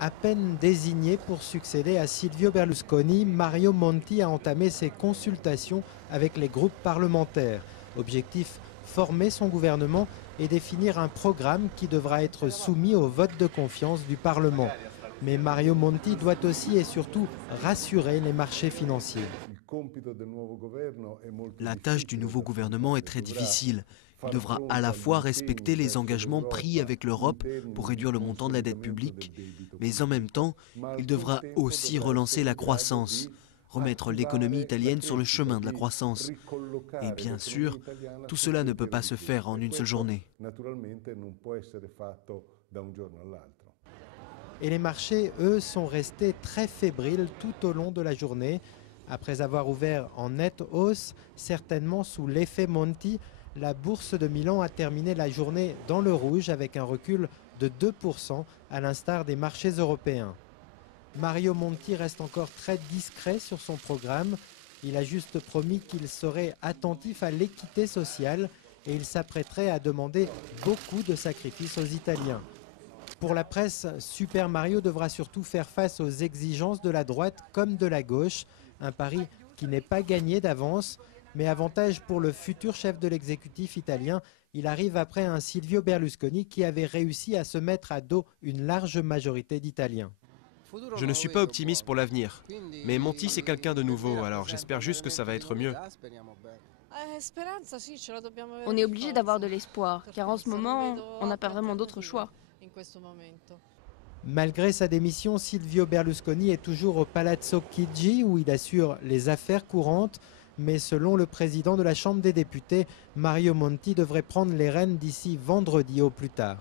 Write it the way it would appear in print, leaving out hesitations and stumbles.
À peine désigné pour succéder à Silvio Berlusconi, Mario Monti a entamé ses consultations avec les groupes parlementaires. Objectif, former son gouvernement et définir un programme qui devra être soumis au vote de confiance du Parlement. Mais Mario Monti doit aussi et surtout rassurer les marchés financiers. La tâche du nouveau gouvernement est très difficile. Il devra à la fois respecter les engagements pris avec l'Europe pour réduire le montant de la dette publique, mais en même temps, il devra aussi relancer la croissance, remettre l'économie italienne sur le chemin de la croissance. Et bien sûr, tout cela ne peut pas se faire en une seule journée. Et les marchés, eux, sont restés très fébriles tout au long de la journée. Après avoir ouvert en nette hausse, certainement sous l'effet Monti, la bourse de Milan a terminé la journée dans le rouge avec un recul de 2% à l'instar des marchés européens. Mario Monti reste encore très discret sur son programme. Il a juste promis qu'il serait attentif à l'équité sociale et il s'apprêterait à demander beaucoup de sacrifices aux Italiens. Pour la presse, Super Mario devra surtout faire face aux exigences de la droite comme de la gauche. Un pari qui n'est pas gagné d'avance, mais avantage pour le futur chef de l'exécutif italien. Il arrive après un Silvio Berlusconi qui avait réussi à se mettre à dos une large majorité d'Italiens. Je ne suis pas optimiste pour l'avenir, mais Monti c'est quelqu'un de nouveau, alors j'espère juste que ça va être mieux. On est obligé d'avoir de l'espoir, car en ce moment, on n'a pas vraiment d'autre choix. Malgré sa démission, Silvio Berlusconi est toujours au Palazzo Chigi où il assure les affaires courantes. Mais selon le président de la Chambre des députés, Mario Monti devrait prendre les rênes d'ici vendredi au plus tard.